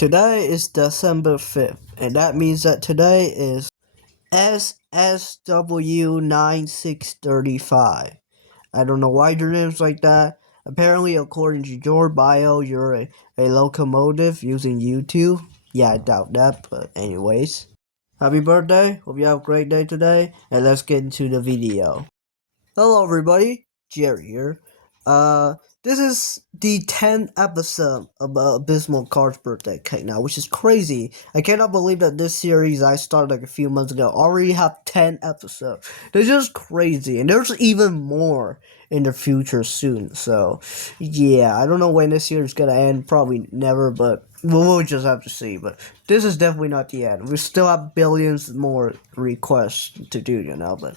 Today is December 5th, and that means that today is SSW9635. I don't know why your name's like that. Apparently, according to your bio, you're a locomotive using YouTube. Yeah, I doubt that, but anyways. Happy birthday. Hope you have a great day today, and let's get into the video. Hello everybody, Jerry here. Uh, this is the 10th episode of Abysmal Card's birthday cake now, which is crazy. I cannot believe that this series I started like a few months ago already have 10 episodes. It's just crazy, and there's even more in the future soon. So, yeah, I don't know when this series is gonna end. Probably never, but we'll just have to see. But this is definitely not the end. We still have billions more requests to do, but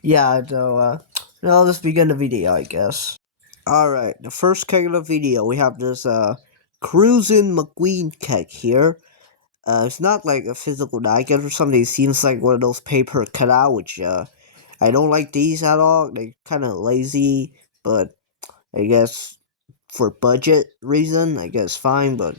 yeah, so, now let's begin the video, I guess. Alright, the first cake of the video, we have this, Cruisin' McQueen cake here. It's not like a physical die or something. It seems like one of those paper cutout, which, I don't like these at all. They're kind of lazy, but I guess for budget reason, I guess fine, but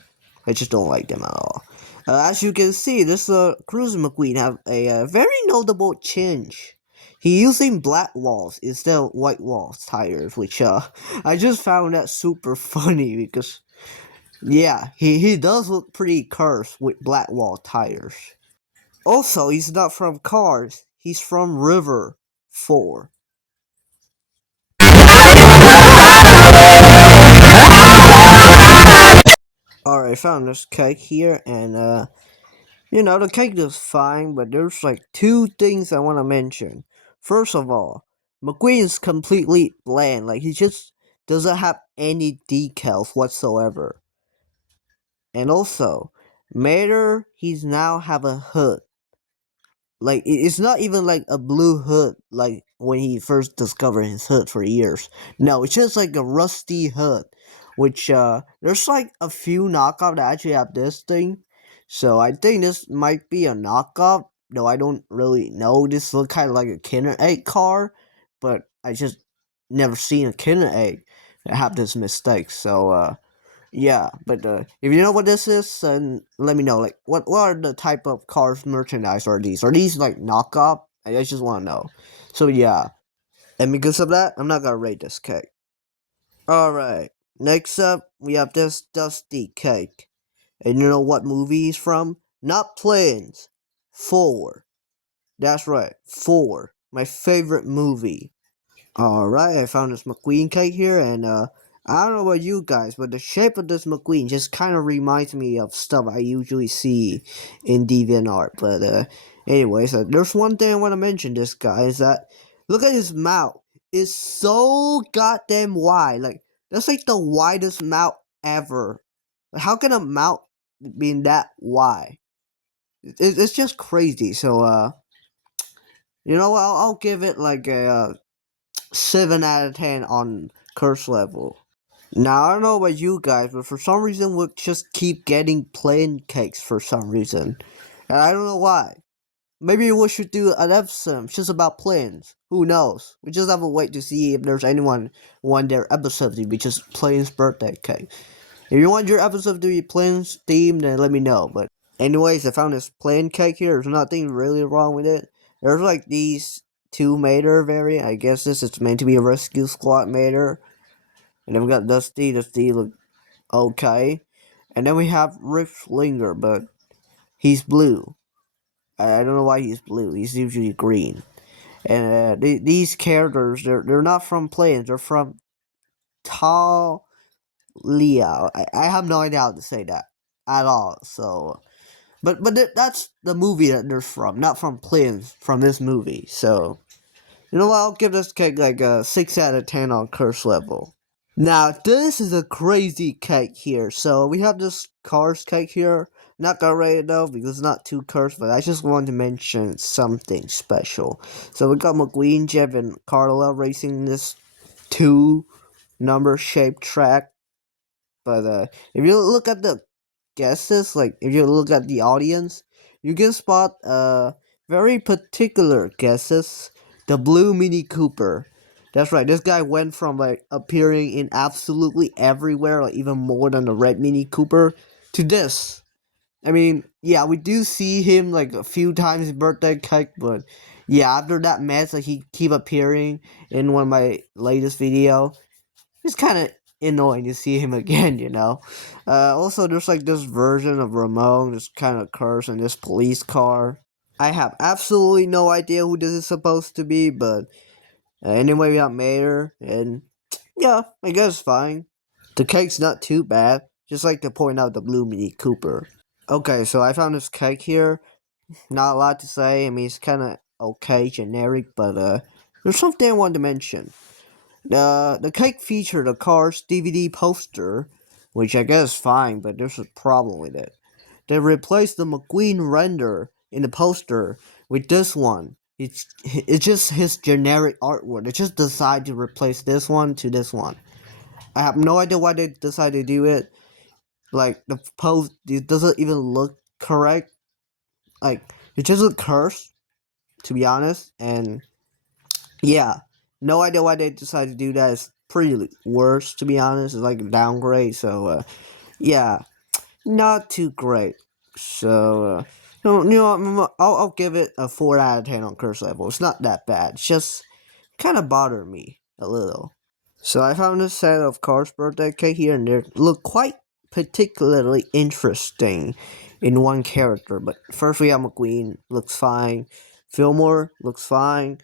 I just don't like them at all. As you can see, this Cruiser McQueen have a very notable change. He using black walls instead of white walls tires, which I just found that super funny because yeah, he does look pretty cursed with black wall tires. Also, he's not from Cars, he's from River 4. Alright, I found this cake here, and the cake is fine, but there's like two things I want to mention. First of all, McQueen is completely bland, like he just doesn't have any decals whatsoever. And also, Mater, he's now have a hood. Like, it's not even like a blue hood, like when he first discovered his hood for years. No, it's just like a rusty hood, which, there's like a few knockoff that actually have this thing. So I think this might be a knockoff, though I don't really know. This look kind of like a Kinder Egg car, but I just never seen a Kinder Egg that have this mistake. So, yeah, but if you know what this is, then let me know. Like, what are the type of cars merchandise are these? Are these like knockoff? I just want to know. So yeah, and because of that, I'm not gonna rate this cake. All right, next up we have this dusty cake, and you know what movie he's from? Not Planes, 4. That's right, 4. My favorite movie. Alright, I found this McQueen cake here, and I don't know about you guys, but the shape of this McQueen just kind of reminds me of stuff I usually see in DeviantArt. But anyways, there's one thing I want to mention this guy, is that, look at his mouth. It's so goddamn wide. Like, that's like the widest mouth ever. How can a mouth be that wide? It's just crazy. So, you know what, I'll give it like a 7 out of 10 on curse level. Now, I don't know about you guys, but for some reason, we'll just keep getting plain cakes for some reason. And I don't know why. Maybe we should do an episode just about planes. Who knows? We just have to wait to see if there's anyone want their episode to be just plane's birthday cake. If you want your episode to be plane's themed, then let me know. But anyways, I found this plain cake here. There's nothing really wrong with it. There's like these two Mater variant. I guess this is meant to be a rescue squad Mater. And then we got Dusty. Dusty look okay. And then we have Rick Slinger, but he's blue. I don't know why he's blue. He's usually green. And these characters, they're not from planes. They're from Talia. I have no idea how to say that at all. So, but that's the movie that they're from, not from planes. From this movie. So, you know what? I'll give this cake like a 6 out of 10 on curse level. Now, this is a crazy cake here. So, we have this Cars cake here. Not gonna rate it though, because it's not too cursed, but I just wanted to mention something special. So, we got McQueen, Jeff, and Carla racing this 2 number shaped track. But, if you look at the guesses, like, if you look at the audience, you can spot, very particular guesses. The blue Mini Cooper. That's right, this guy went from, like, appearing in absolutely everywhere, like, even more than the red Mini Cooper, to this. I mean, yeah, we do see him like a few times in birthday cake, but yeah, after that mess that he keep appearing in one of my latest video, it's kind of annoying to see him again, you know. Also, there's like this version of Ramon just kind of cursed in this police car. I have absolutely no idea who this is supposed to be, but anyway, we got Mater, and yeah, I guess fine. The cake's not too bad. Just like to point out the Blue Mini Cooper. Okay, so I found this cake here. Not a lot to say. I mean, it's kind of okay, generic, but there's something I wanted to mention. The cake featured a Cars DVD poster, which I guess is fine, but there's a problem with it. They replaced the McQueen render in the poster with this one. It's just his generic artwork. They just decided to replace this one to this one. I have no idea why they decided to do it. Like the post, it doesn't even look correct. Like it just looks cursed, to be honest. And yeah, no idea why they decided to do that. It's pretty worse, to be honest. It's like a downgrade. So yeah, not too great. So I'll give it a 4 out of 10 on curse level. It's not that bad. It's just kind of bothered me a little. So I found this set of Cars birthday cake here, and they look quite particularly interesting in one character. But first we have McQueen, looks fine. Fillmore looks fine.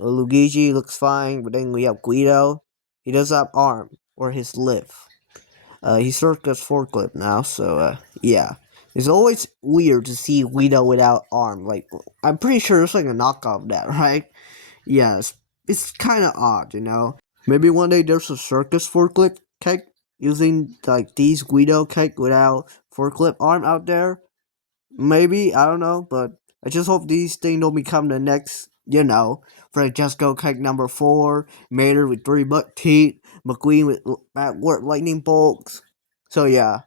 Luigi looks fine. But then we have Guido. He does have arm or his lip. He's circus forklift now, so yeah. It's always weird to see Guido without arm. Like I'm pretty sure it's like a knockoff of that, right? Yeah, it's kind of odd, you know. Maybe one day there's a circus forklift cake using like these Guido cake without forklift arm out there. Maybe, I don't know, but I just hope these things don't become the next, you know, Francesco cake number 4, Mater with 3 buck teeth, McQueen with backward lightning bolts. So yeah,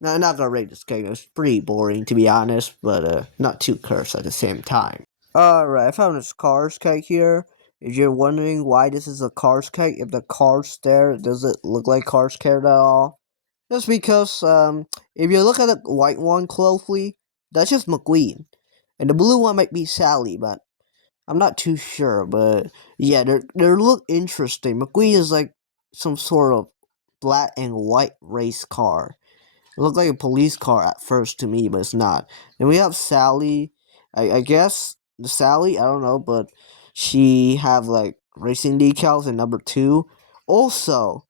not gonna rate this cake. It's pretty boring to be honest, but not too cursed at the same time. Alright, I found this Cars cake here. If you're wondering why this is a Cars cake, if the Cars there, does it look like Cars care at all? Just because, if you look at the white one closely, that's just McQueen. And the blue one might be Sally, but I'm not too sure. But yeah, they look interesting. McQueen is like some sort of black and white race car. It looked like a police car at first to me, but it's not. Then we have Sally. I guess the Sally, I don't know, but she have like racing decals in number 2. Also,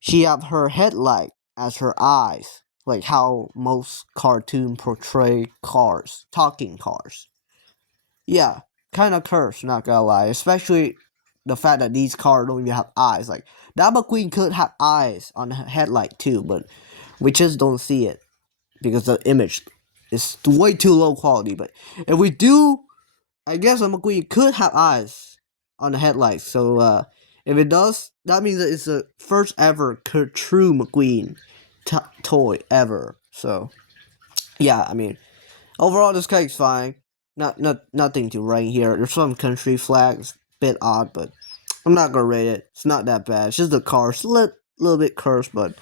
she have her headlight as her eyes, like how most cartoon portray cars, talking cars. Yeah, kind of cursed, not gonna lie. Especially the fact that these cars don't even have eyes. Like, that McQueen could have eyes on the headlight too, but we just don't see it because the image is way too low quality. But if we do, I guess a McQueen could have eyes on the headlights. So if it does, that means that it's the first ever true McQueen toy ever. So yeah, I mean, overall this cake's fine. Nothing to write here. There's some country flags, bit odd, but I'm not gonna rate it. It's not that bad. It's just the car's little bit cursed, but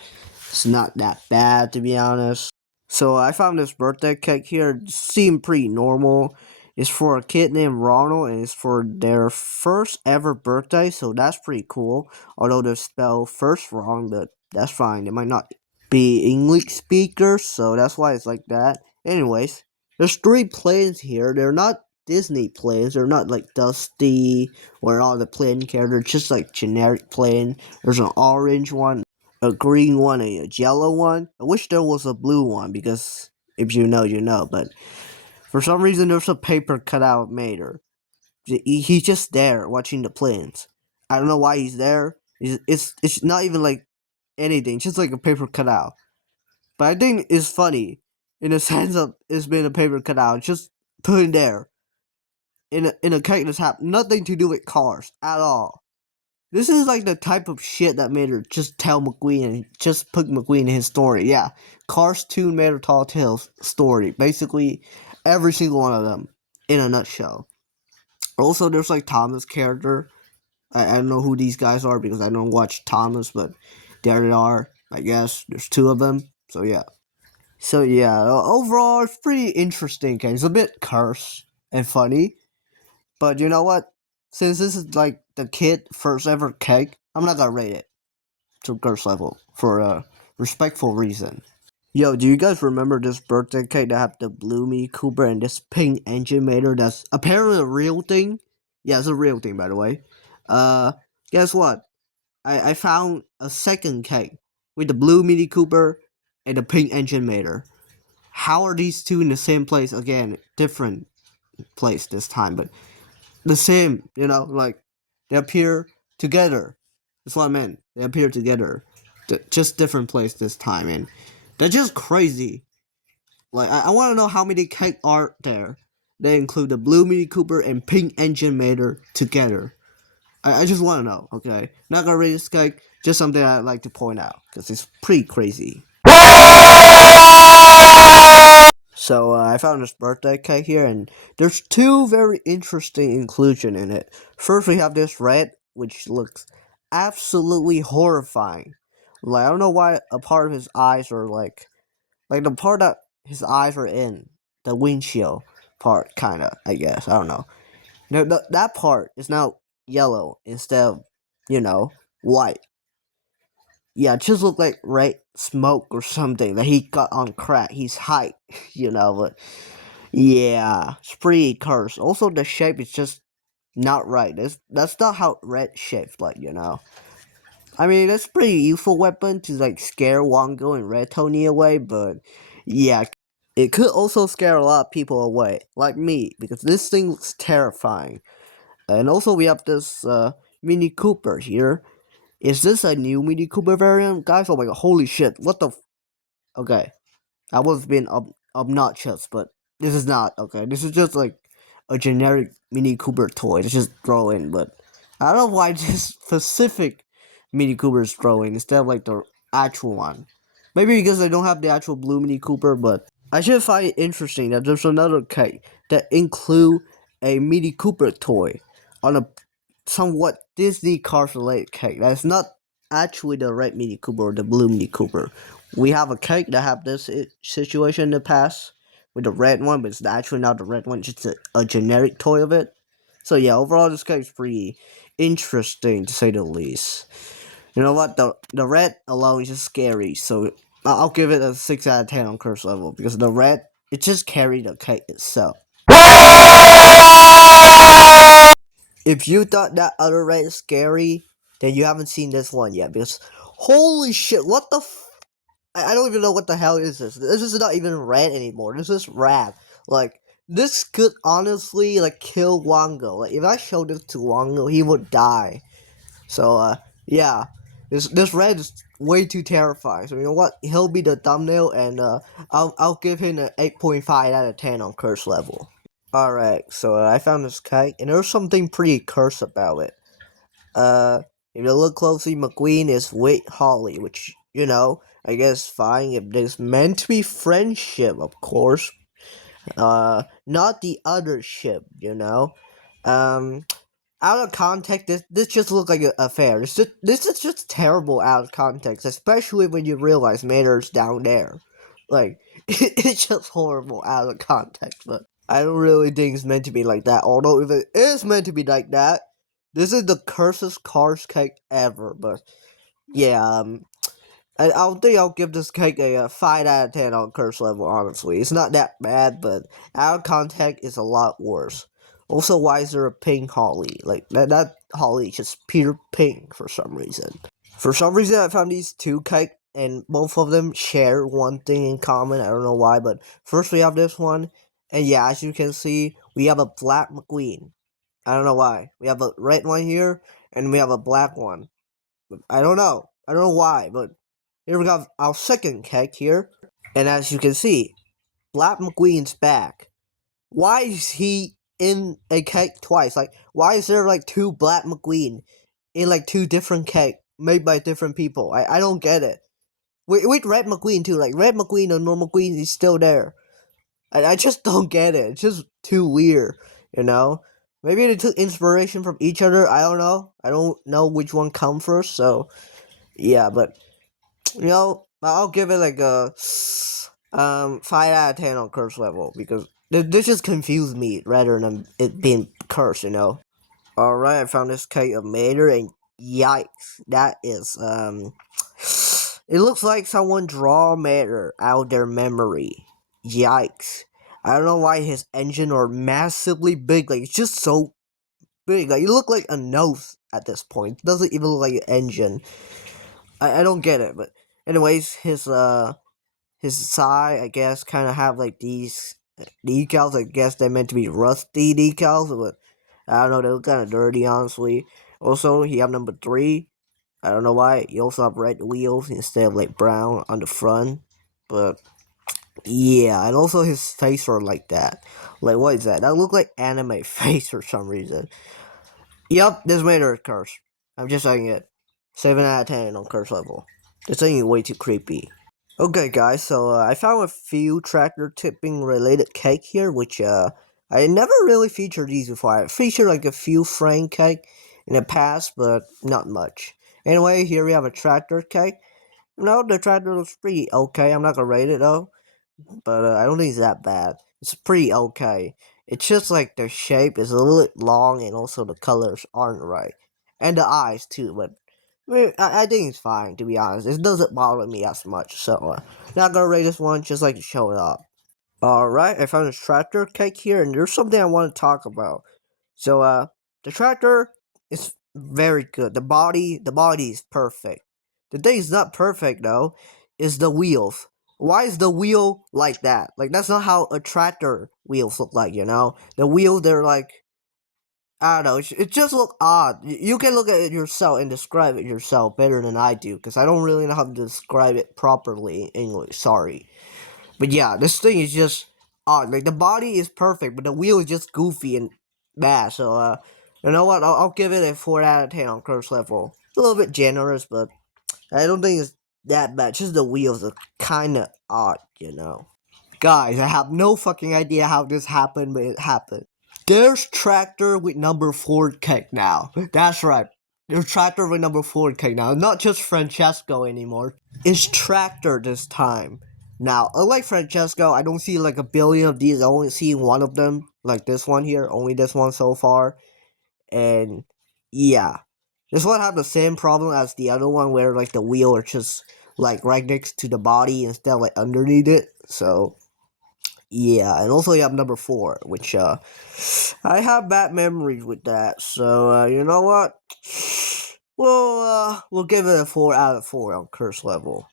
it's not that bad to be honest. So I found this birthday cake here. It seemed pretty normal. It's for a kid named Ronald, and it's for their first ever birthday, so that's pretty cool. Although they spell first wrong, but that's fine. They might not be English speakers, so that's why it's like that. Anyways, there's 3 planes here. They're not Disney planes. They're not like Dusty or all the plane characters. Just like generic plane. There's an orange one, a green one, and a yellow one. I wish there was a blue one because if you know, you know. But for some reason, there's a paper cutout of Mater. He's just there watching the planes. I don't know why he's there. It's not even like anything, just like a paper cutout. But I think it's funny in the sense of it's been a paper cutout, just put in there in a cake that's have nothing to do with cars at all. This is like the type of shit that made her just tell McQueen and just put McQueen in his story. Yeah, Cars 2 made her tall tales story. Basically, every single one of them in a nutshell. Also, there's like Thomas' character. I don't know who these guys are because I don't watch Thomas, but there they are. I guess there's 2 of them. So yeah. So yeah, overall it's pretty interesting cake. It's a bit cursed and funny, but you know what? Since this is like the kid first ever cake, I'm not gonna rate it to curse level for a respectful reason. Yo, do you guys remember this birthday cake that had the blue Mini Cooper and this pink engine maker that's apparently a real thing? Yeah, it's a real thing, by the way. Uh, guess what? I found a second cake with the blue Mini Cooper and the pink engine maker. How are these two in the same place again? Different place this time, but the same, like they appear together. That's what I meant. They appear together. Just different place this time, and they're just crazy. Like, I want to know how many cake are there. They include the blue Mini Cooper and pink engine maker together. I just want to know, okay? Not gonna rate this cake, just something I'd like to point out, because it's pretty crazy. So, I found this birthday cake here, and there's two very interesting inclusion in it. First, we have this red, which looks absolutely horrifying. Like, I don't know why a part of his eyes are like the part that his eyes are in, the windshield part, kinda, I guess. I don't know. No, that part is now yellow instead of, you know, white. Yeah, it just looked like red smoke or something that he got on crack. He's high, but yeah, it's pretty cursed. Also, the shape is just not right. That's not how red shapes like. I mean, that's a pretty useful weapon to like scare Wango and Red Tony away, but yeah, it could also scare a lot of people away, like me, because this thing looks terrifying. And also, we have this Mini Cooper here. Is this a new Mini Cooper variant, guys? Oh my god, holy shit! What the? Okay, I was being obnoxious, but this is not okay. This is just like a generic Mini Cooper toy to just throw in, but I don't know why this specific Mini Cooper is throwing instead of like the actual one. Maybe because I don't have the actual blue Mini Cooper, but I should find it interesting that there's another cake that include a Mini Cooper toy on a somewhat Disney Cars related cake. That's not actually the red Mini Cooper or the blue Mini Cooper. We have a cake that have this situation in the past with the red one, but it's actually not the red one, just a generic toy of it. So yeah, overall this cake is pretty interesting to say the least. You know what? The red alone is just scary, so I'll give it a 6 out of 10 on curse level because the red it just carried the cake itself. If you thought that other red is scary, then you haven't seen this one yet because holy shit, what the I don't even know what the hell is this. This is not even red anymore. This is rad. Like this could honestly like kill Wango. Like if I showed this to Wango, he would die. So yeah. This red is way too terrifying. So you know what? He'll be the thumbnail and I'll give him an 8.5 out of 10 on curse level. Alright, so I found this kite and there's something pretty cursed about it. Uh, if you look closely, McQueen is with Holly, which, I guess fine if there's meant to be friendship, of course. Not the other ship. Um, out of context, this just looked like an affair. This is just terrible out of context, especially when you realize Mater's down there. Like, it's just horrible out of context, but I don't really think it's meant to be like that. Although if it is meant to be like that, this is the cursest Cars cake ever. But yeah, I think I'll give this cake a 5 out of 10 on curse level. Honestly, it's not that bad, but out of context, it's a lot worse. Also, why is there a pink Holly? Like that Holly is just pure pink for some reason. For some reason, I found these two cake, and both of them share one thing in common. I don't know why, but first we have this one, and yeah, as you can see, we have a black McQueen. I don't know why. We have a red one here, and we have a black one. I don't know. I don't know why, but here we got our second cake here, and as you can see, Black McQueen's back. Why is he in a cake twice? Like, why is there like two Black McQueen in like two different cake made by different people? I don't get it. With Red McQueen too, like Red McQueen and Normal McQueen is still there. I just don't get it. It's just too weird, you know? Maybe they took inspiration from each other. I don't know. I don't know which one come first. So yeah, but I'll give it like a 5 out of 10 on curse level because this just confused me rather than it being cursed, you know. All right, I found this cake of Mater, and yikes, that is it looks like someone draw Mater out of their memory. Yikes. I don't know why his engine are massively big. Like it's just so big. Like you look like a nose at this point. It doesn't even look like an engine. I don't get it. But anyways, his side I guess kind of have like these decals. I guess they're meant to be rusty decals, but I don't know. They look kind of dirty, honestly. Also, he have number 3. I don't know why. He also have red wheels instead of like brown on the front, but yeah, and also his face are like that. Like what is that? That look like anime face for some reason. Yup, this made her curse. I'm just saying it. 7 out of 10 on curse level. This thing is way too creepy. Okay, guys, so I found a few tractor tipping related cake here, which I never really featured these before. I featured like a few frame cake in the past, but not much. Anyway, here we have a tractor cake. No, the tractor looks pretty okay. I'm not gonna rate it though, but I don't think it's that bad. It's pretty okay. It's just like the shape is a little bit long, and also the colors aren't right, and the eyes too. But I think it's fine, to be honest. It doesn't bother me as much, so not gonna rate this one. Just like to show it off. All right, I found a tractor cake here, and there's something I want to talk about. So the tractor is very good. The body is perfect. The thing is not perfect though, is the wheels. Why is the wheel like that? Like that's not how a tractor wheels look like, you know? The wheels they're like I don't know, it just look odd. You can look at it yourself and describe it yourself better than I do, because I don't really know how to describe it properly in English, sorry. But yeah, this thing is just odd. Like the body is perfect, but the wheel is just goofy and bad. So you know what? I'll give it a 4 out of 10 on curse level. A little bit generous, but I don't think it's that bad. Just the wheels are kind of odd, you know. Guys, I have no fucking idea how this happened, but it happened. There's tractor with number 4 cake now. That's right. There's tractor with number 4 cake now. Not just Francesco anymore. It's tractor this time. Now, unlike Francesco, I don't see like a billion of these. I only see one of them, like this one here. Only this one so far. And yeah, this one have the same problem as the other one, where like the wheel are just like right next to the body instead of like underneath it. So yeah, and also you have number 4, which I have bad memories with that. So you know what? We'll give it a 4 out of 4 on curse level.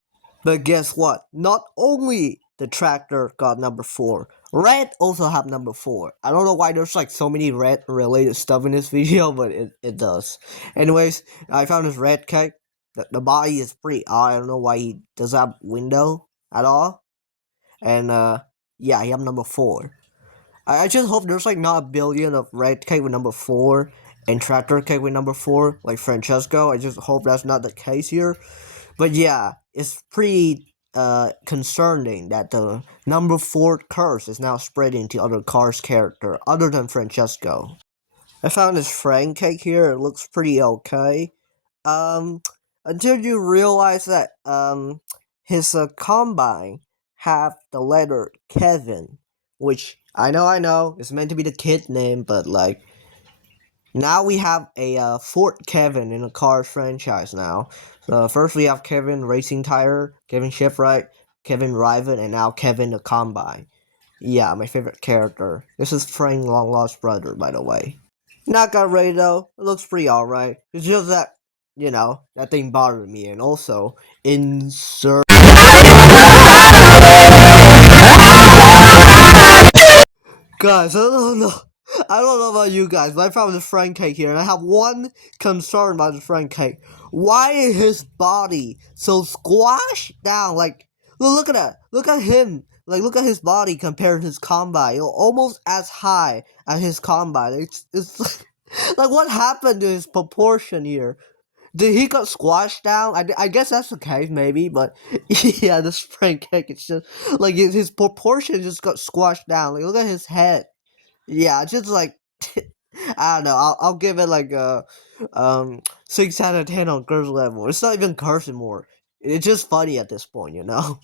But guess what? Not only the tractor got number 4, red also have number 4. I don't know why there's like so many red related stuff in this video, but it does. Anyways, I found this red cake. The body is pretty odd. I don't know why he doesn't have window at all. And yeah, he have number 4. I just hope there's like not a billion of red cake with number 4 and tractor cake with number 4 like Francesco. I just hope that's not the case here. But yeah, it's pretty concerning that the number 4 curse is now spreading to other cars character other than Francesco. I found this Frank cake here. It looks pretty okay. Um, until you realize that his combine have the letter Kevin, which I know, it's meant to be the kid name, but like now we have a fourth Kevin in the Cars franchise now. So first we have Kevin Racing Tire, Kevin Shipwright, Kevin Riven, and now Kevin the Combine. Yeah, my favorite character. This is Frank Long Lost Brother, by the way. Not got ready though. It looks pretty alright. It's just that, you know, that thing bothered me, and also insert. Guys, I don't know. I don't know about you guys, but I found this Frank cake here, and I have one concern about the Frank cake. Why is his body so squashed down? Like, look at that. Look at him. Like, look at his body compared to his combine. Almost as high as his combine. It's like, what happened to his proportion here? Did he got squashed down? I guess that's the case, maybe, but yeah, this Frank cake, it's just like his proportion just got squashed down. Like, look at his head. Yeah, just like I don't know. I'll give it like a 6 out of 10 on curse level. It's not even curse anymore. It's just funny at this point, you know.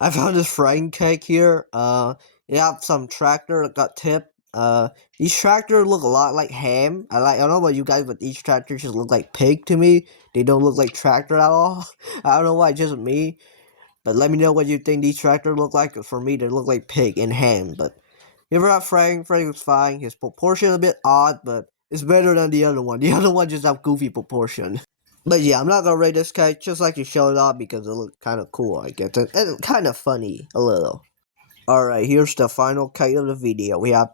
I found this frying cake here. It have some tractor that got tipped. These tractors look a lot like ham. I don't know about you guys, but these tractors just look like pig to me. They don't look like tractor at all. I don't know why, it's just me. But let me know what you think these tractors look like. For me, they look like pig and ham. But you ever have Frank? Frank was fine. His proportion a bit odd, but it's better than the other one. The other one just have goofy proportion. But yeah, I'm not gonna rate this cake just like you showed off because it looked kind of cool, I guess, and kind of funny a little. Alright, here's the final cake of the video. We have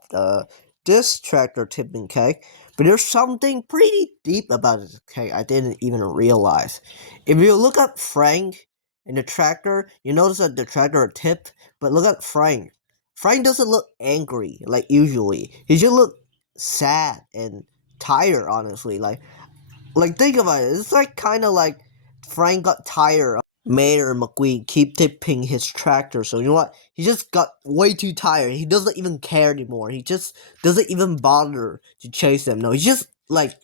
this tractor tipping cake, but there's something pretty deep about this cake I didn't even realize. If you look at Frank in the tractor, you notice that the tractor tipped, but look at Frank. Frank doesn't look angry like usually. He just look sad and tired, honestly. Like think about it. It's like kind of like Frank got tired of Mayor McQueen keep tipping his tractor. So you know what? He just got way too tired. He doesn't even care anymore. He just doesn't even bother to chase them. No, he's just like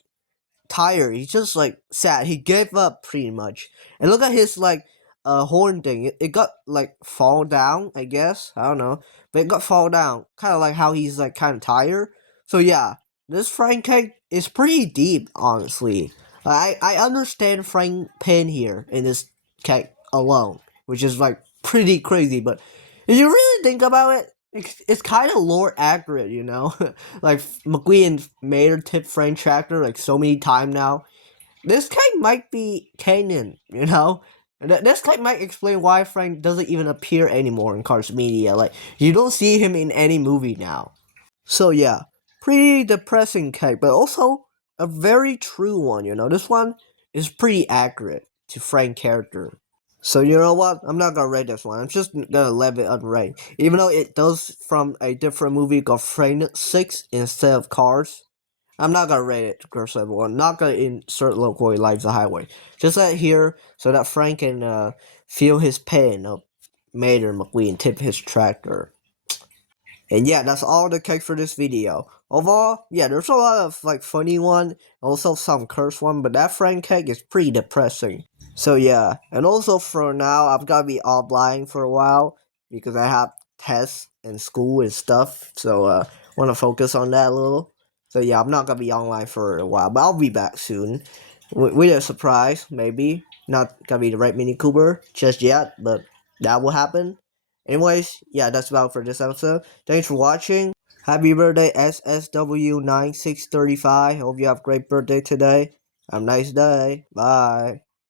tired. He's just like sad. He gave up pretty much. And look at his like horn thing. It got like fall down, I guess. I don't know. But it got fall down. Kind of like how he's like kind of tired. So yeah, this frying cake is pretty deep, honestly. I understand frying pan here in this cake alone, which is like pretty crazy, but if you really think about it, it's kind of lore accurate, you know? Like, McQueen made her tip Frank Tractor like so many times now. This cake might be canon, you know? This cake might explain why Frank doesn't even appear anymore in Cars Media. Like, you don't see him in any movie now. So yeah, pretty depressing cake, but also a very true one, you know? This one is pretty accurate to Frank's character. So you know what? I'm not gonna rate this one. I'm just gonna leave it unrated. Even though it does from a different movie called Frame 6 instead of Cars. I'm not gonna rate it to Curse Level 1. Not gonna insert local lives the highway. Just let it here so that Frank can feel his pain of Mater McQueen tip his tractor. And yeah, that's all the cake for this video. Overall, yeah, there's a lot of like funny one, also some curse one, but that Frank cake is pretty depressing. So yeah, and also for now, I'm gonna be offline for a while because I have tests and school and stuff. So want to focus on that a little. So yeah, I'm not gonna be online for a while, but I'll be back soon with a surprise, maybe. Not gonna be the right Mini Cooper just yet, but that will happen. Anyways, yeah, that's about for this episode. Thanks for watching. Happy birthday, SSW9635. Hope you have a great birthday today. Have a nice day. Bye.